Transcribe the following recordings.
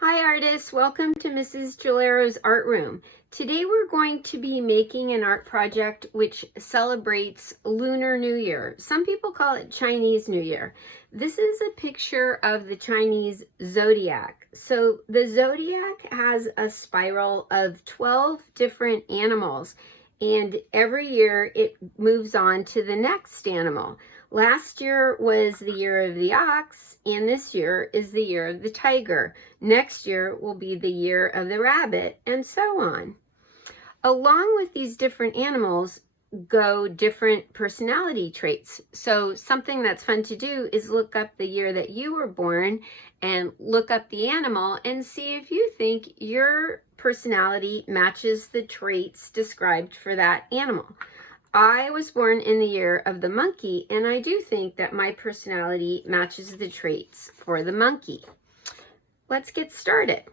Hi artists, welcome to Mrs. Giulero's Art Room. Today we're going to be making an art project which celebrates Lunar New Year. Some people call it Chinese New Year. This is a picture of the Chinese zodiac. So the zodiac has a spiral of 12 different animals, and every year it moves on to the next animal. Last year was the year of the ox, and this year is the year of the tiger. Next year will be the year of the rabbit, and so on. Along with these different animals go different personality traits. So something that's fun to do is look up the year that you were born and look up the animal and see if you think your personality matches the traits described for that animal. I was born in the year of the monkey, and I do think that my personality matches the traits for the monkey. Let's get started.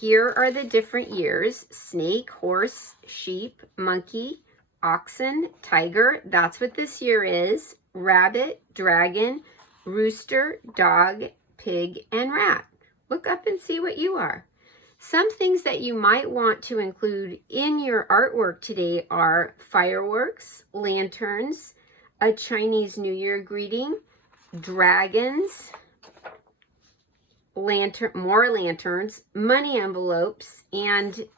Here are the different years: snake, horse, sheep, monkey, oxen, tiger. That's what this year is. Rabbit, dragon, rooster, dog, pig, and rat. Look up and see what you are. Some things that you might want to include in your artwork today are fireworks, lanterns, a Chinese New Year greeting, dragons, more lanterns, money envelopes, and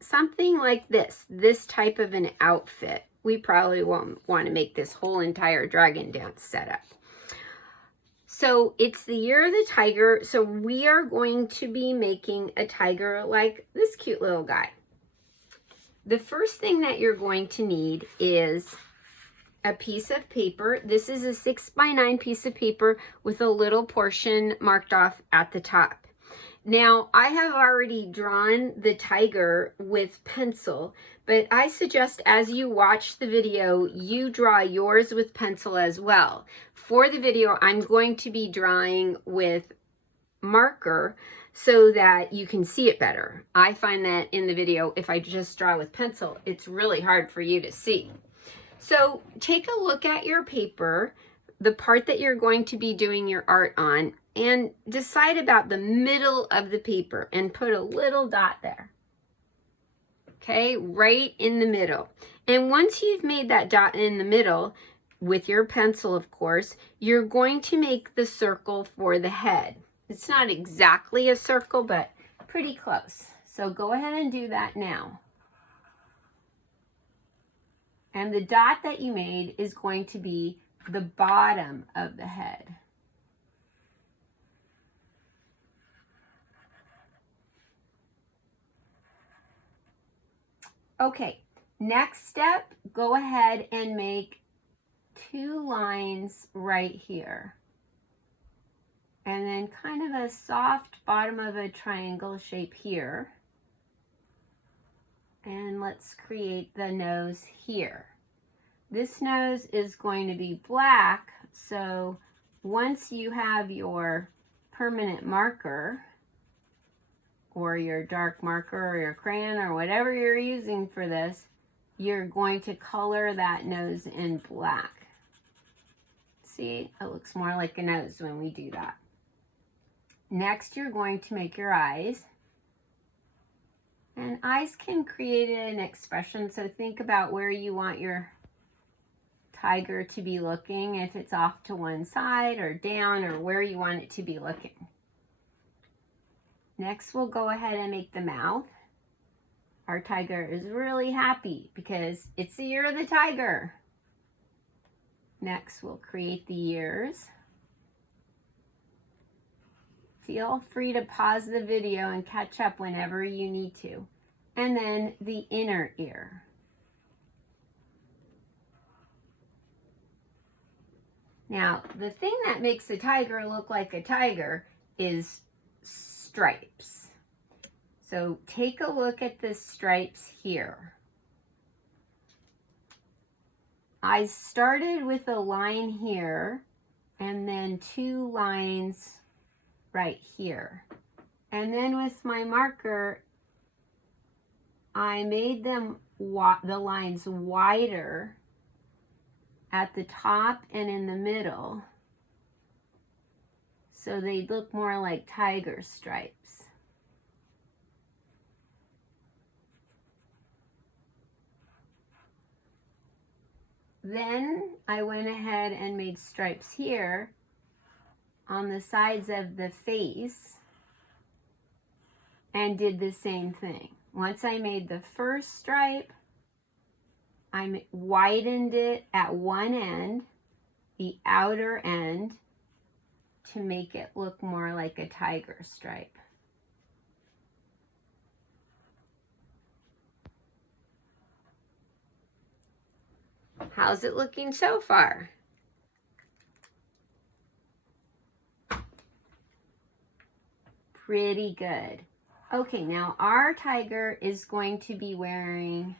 something like this type of an outfit. We probably won't want to make this whole entire dragon dance setup. So it's the year of the tiger, so we are going to be making a tiger like this cute little guy. The first thing that you're going to need is a piece of paper. This is a 6x9 piece of paper with a little portion marked off at the top. Now, I have already drawn the tiger with pencil, but I suggest as you watch the video, you draw yours with pencil as well. For the video, I'm going to be drawing with marker so that you can see it better. I find that in the video, if I just draw with pencil, it's really hard for you to see. So take a look at your paper, the part that you're going to be doing your art on, and decide about the middle of the paper and put a little dot there. Okay, right in the middle. And once you've made that dot in the middle, with your pencil, of course, you're going to make the circle for the head. It's not exactly a circle, but pretty close. So go ahead and do that now. And the dot that you made is going to be the bottom of the head. Okay, next step, go ahead and make 2 lines right here. And then kind of a soft bottom of a triangle shape here. And let's create the nose here. This nose is going to be black, so once you have your permanent marker, or your dark marker, or your crayon, or whatever you're using for this, you're going to color that nose in black. See, it looks more like a nose when we do that. Next, you're going to make your eyes. And eyes can create an expression, so think about where you want your tiger to be looking, if it's off to one side or down, or where you want it to be looking. Next, we'll go ahead and make the mouth. Our tiger is really happy because it's the year of the tiger. Next, we'll create the ears. Feel free to pause the video and catch up whenever you need to. And then the inner ear. Now, the thing that makes the tiger look like a tiger is stripes. So take a look at the stripes here. I started with a line here and then 2 lines right here. And then with my marker, I made them the lines wider at the top and in the middle so they look more like tiger stripes. Then I went ahead and made stripes here on the sides of the face and did the same thing. Once I made the first stripe, I widened it at one end, the outer end, to make it look more like a tiger stripe. How's it looking so far? Pretty good. Okay, now our tiger is going to be wearing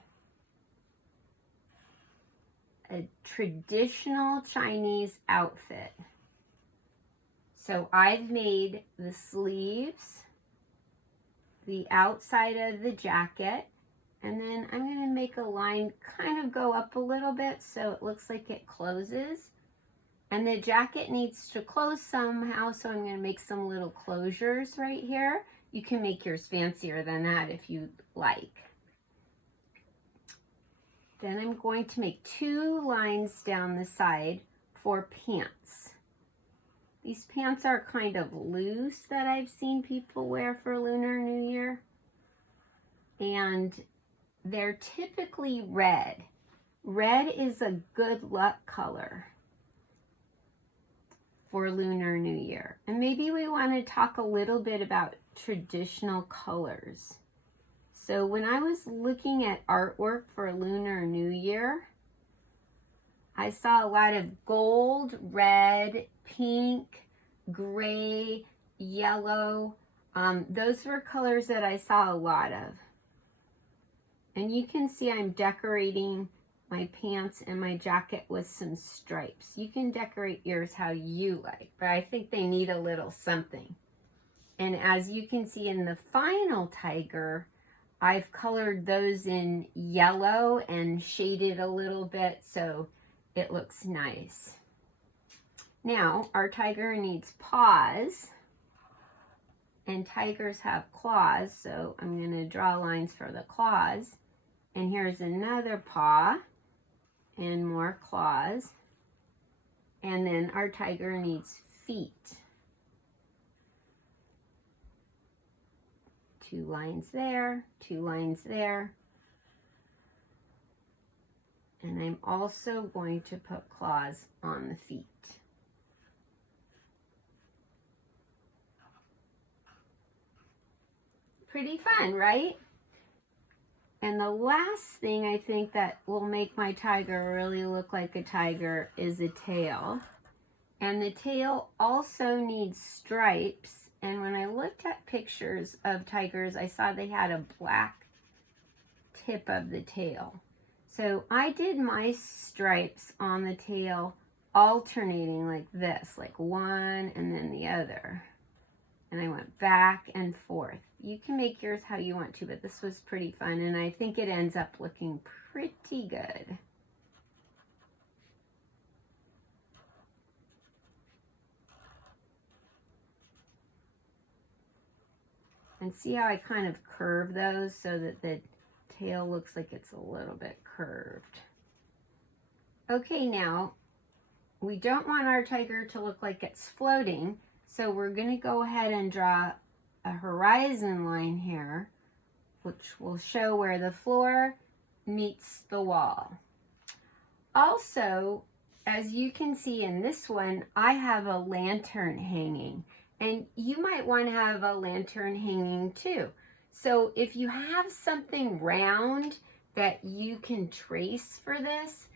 a traditional Chinese outfit. So I've made the sleeves, the outside of the jacket, and then I'm going to make a line kind of go up a little bit so it looks like it closes. And the jacket needs to close somehow, so I'm going to make some little closures right here. You can make yours fancier than that if you like. Then I'm going to make 2 lines down the side for pants. These pants are kind of loose that I've seen people wear for Lunar New Year. And they're typically red. Red is a good luck color for Lunar New Year. And maybe we want to talk a little bit about traditional colors. So when I was looking at artwork for Lunar New Year, I saw a lot of gold, red, pink, gray, yellow. Those were colors that I saw a lot of. And you can see I'm decorating my pants and my jacket with some stripes. You can decorate yours how you like, but I think they need a little something. And as you can see in the final tiger, I've colored those in yellow and shaded a little bit so it looks nice. Now, our tiger needs paws, and tigers have claws, so I'm going to draw lines for the claws. And here's another paw and more claws. And then our tiger needs feet. 2 lines there, 2 lines there. And I'm also going to put claws on the feet. Pretty fun, right? And the last thing I think that will make my tiger really look like a tiger is a tail. And the tail also needs stripes. And when I looked at pictures of tigers, I saw they had a black tip of the tail. So I did my stripes on the tail alternating like this, like one and then the other. And I went back and forth. You can make yours how you want to, but this was pretty fun, and I think it ends up looking pretty good. And see how I kind of curve those so that the tail looks like it's a little bit curved. Okay, now we don't want our tiger to look like it's floating, so we're going to go ahead and draw a horizon line here, which will show where the floor meets the wall. Also, as you can see in this one, I have a lantern hanging, and you might want to have a lantern hanging too. So if you have something round that you can trace for this,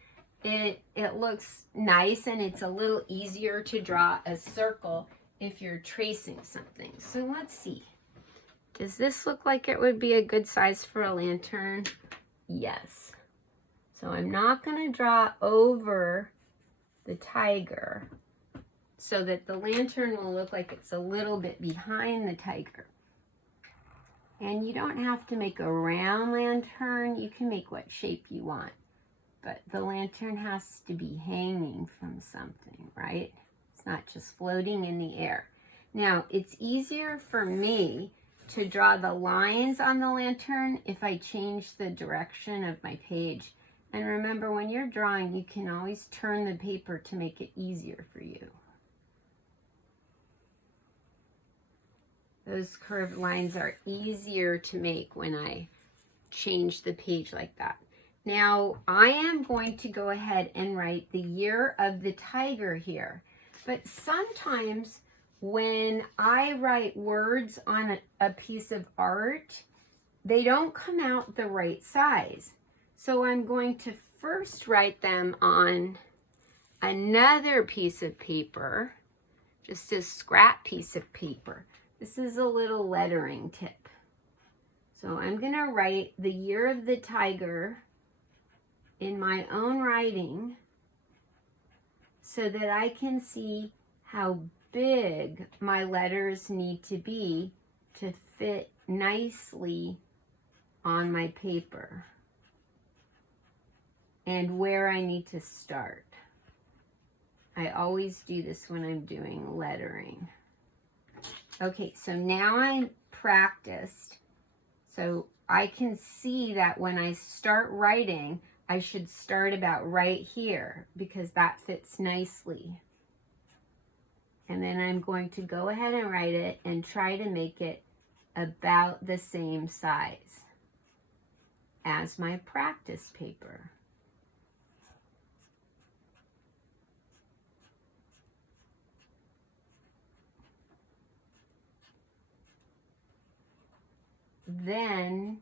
it looks nice, and it's a little easier to draw a circle if you're tracing something. So let's see. Does this look like it would be a good size for a lantern? Yes. So I'm not going to draw over the tiger so that the lantern will look like it's a little bit behind the tiger. And you don't have to make a round lantern. You can make what shape you want. But the lantern has to be hanging from something, right? It's not just floating in the air. Now, it's easier for me to draw the lines on the lantern if I change the direction of my page. And remember, when you're drawing, you can always turn the paper to make it easier for you. Those curved lines are easier to make when I change the page like that. Now, I am going to go ahead and write the year of the tiger here. But sometimes when I write words on a piece of art, they don't come out the right size. So I'm going to first write them on another piece of paper, just a scrap piece of paper. This is a little lettering tip. So I'm going to write the year of the tiger in my own writing so that I can see how big my letters need to be to fit nicely on my paper, and where I need to start. I always do this when I'm doing lettering. Okay, so now I'm practiced, so I can see that when I start writing, I should start about right here because that fits nicely. And then I'm going to go ahead and write it and try to make it about the same size as my practice paper. Then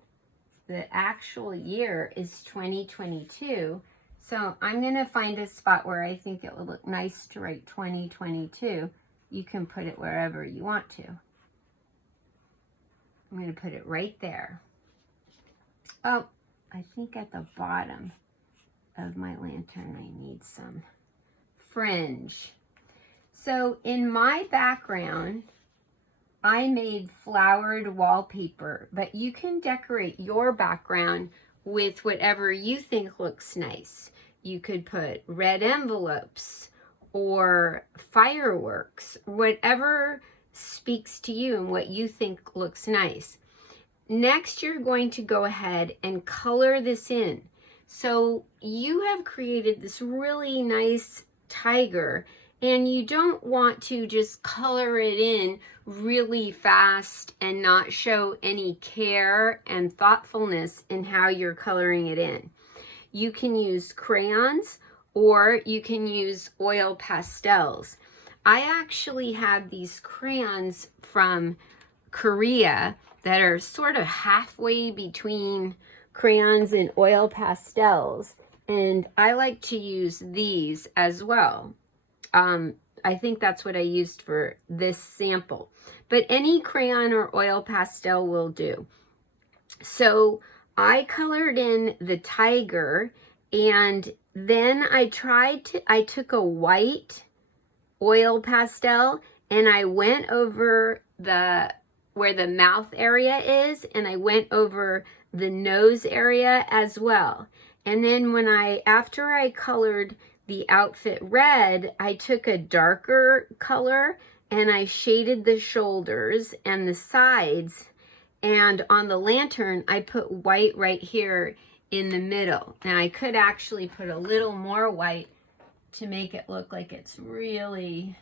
the actual year is 2022. So I'm going to find a spot where I think it would look nice to write 2022. You can put it wherever you want to. I'm going to put it right there. Oh, I think at the bottom of my lantern I need some fringe. So in my background, I made flowered wallpaper, but you can decorate your background with whatever you think looks nice. You could put red envelopes or fireworks, whatever speaks to you and what you think looks nice. Next, you're going to go ahead and color this in. So you have created this really nice tiger, and you don't want to just color it in really fast and not show any care and thoughtfulness in how you're coloring it in. You can use crayons or you can use oil pastels. I actually have these crayons from Korea that are sort of halfway between crayons and oil pastels, and I like to use these as well. I think that's what I used for this sample, but any crayon or oil pastel will do. So I colored in the tiger, and then I took a white oil pastel and I went over where the mouth area is, and I went over the nose area as well. And then after I colored the outfit red, I took a darker color and I shaded the shoulders and the sides, and on the lantern I put white right here in the middle. Now I could actually put a little more white to make it look like it's really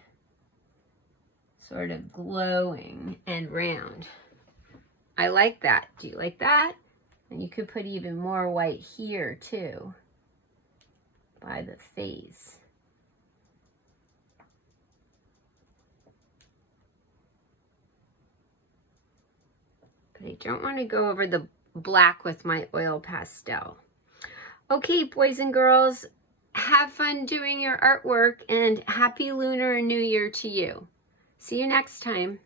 sort of glowing and round. I like that. Do you like that? And you could put even more white here too, by the face. But I don't want to go over the black with my oil pastel. Okay, boys and girls, have fun doing your artwork, and happy Lunar New Year to you. See you next time.